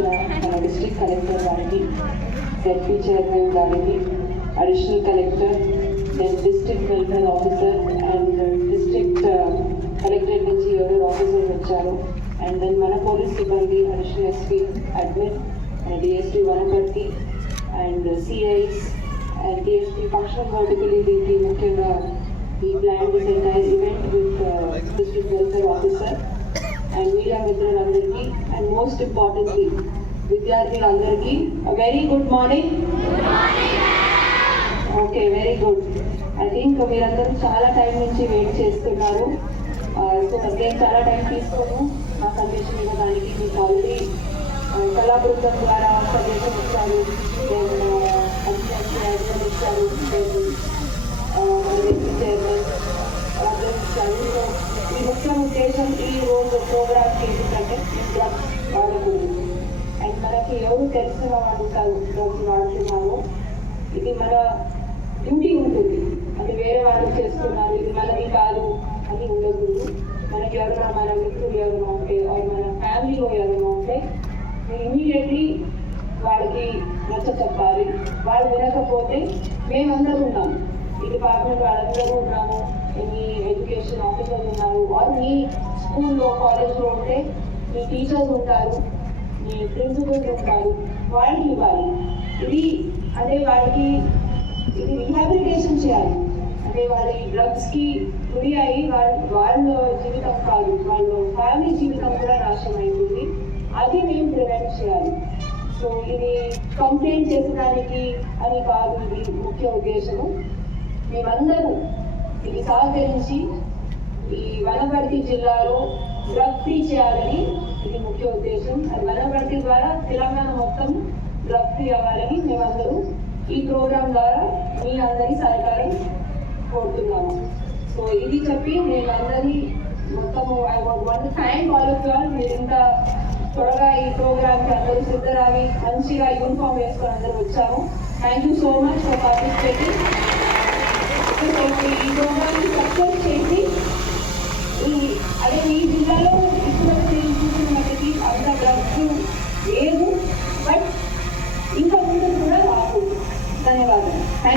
ఇచ్చిన మన district collector గారికి, జెడ్పీ చైర్మన్ గారికి, additional collector, then district welfare officer and district collectorate నుంచి ఎవరు ఆఫీసర్ వచ్చారు, అండ్ దెన్ మన పోలీస్ సిబ్బంది, additional SP, admin, DSP Wanaparthy and CIs and DSP functional vertical దీనికి ముఖ్యంగా ఈ plan this entire event with district welfare officer and media మిత్రులందరికీ and most importantly విద్యార్థులందరికీ very good morning. Okay, very good. I think మీరందరూ చాలా time నుంచి wait చేస్తున్నారు. So నేను చాలా టైం తీసుకోను నా సందేశం ఇవ్వడానికి. మీకు ఆల్రెడీ కళా బృందం ద్వారా సందేశం ఇచ్చారు, ఇచ్చారు, చైర్మన్ అందరూ ఇచ్చారు. సో ఈ ముఖ్య ఉద్దేశం ఈ రోజు ప్రోగ్రామ్ ఏంటంటే డ్రగ్స్ వాడకూడదు అండ్ మనకి ఎవరు తెలిసిన వాళ్ళు డ్రగ్స్ వాడుతున్నారో ఇది మన డ్యూటీ ఉంటుంది, అది వేరే వాళ్ళు చేస్తున్నారు, ఇది మనది కాదు అని ఉండకూడదు. మనకి ఎవరైనా మన మిత్రులు ఎవరైనా ఉంటే మన ఫ్యామిలీలో ఎవరైనా ఉంటే మేము ఇమీడియట్లీ వాళ్ళకి నచ్చ చెప్పాలి. వాళ్ళు వినకపోతే మేమందరూ ఉన్నాము, ఈ డిపార్ట్మెంట్ వాళ్ళందరూ ఉన్నాము, మీ ఎడ్యుకేషన్ ఆఫీసర్స్ ఉన్నారు, ఆర్ మీ స్కూల్లో కాలేజ్లో ఉంటే మీ టీచర్స్ ఉంటారు, మీ ప్రిన్సిపల్స్ ఉంటారు, వాళ్ళకి ఇవ్వాలి. ఇది అదే వాళ్ళకి ఇది రిహాబిలిటేషన్ చేయాలి. అంటే వాళ్ళ ఈ డ్రగ్స్కి గురి అయ్యి వాళ్ళ జీవితం కాదు, వాళ్ళ ఫ్యామిలీ జీవితం కూడా నాశనం అవుతుంది. అది మేము ప్రివెంట్ చేయాలి. సో ఇది కంప్లైంట్ చేసడానికి అని కాదు, ఇది ముఖ్య ఉద్దేశము. మేమందరూ ఇది సహకరించి ఈ వనపర్తి జిల్లాలో డ్రగ్ ఫ్రీ చేయాలని ఇది ముఖ్య ఉద్దేశం. అది వనపర్తి ద్వారా తెలంగాణ మొత్తం డ్రగ్ ఫ్రీ అవ్వాలని మేమందరూ ఈ ప్రోగ్రామ్ ద్వారా మీ అందరి సహకారం కోరుతున్నాము. సో ఇది చెప్పి మేము అందరి మొత్తము I want to thank all of you all. మీరు ఇంత త్వరగా ఈ ప్రోగ్రామ్కి అందరూ సిద్ధరావి మంచిగా యూనిఫామ్ వేసుకొని అందరూ వచ్చాము. Thank you so much for participating. ఈ ప్రోగ్రామ్ని సక్సెస్ చేసి అదే మీ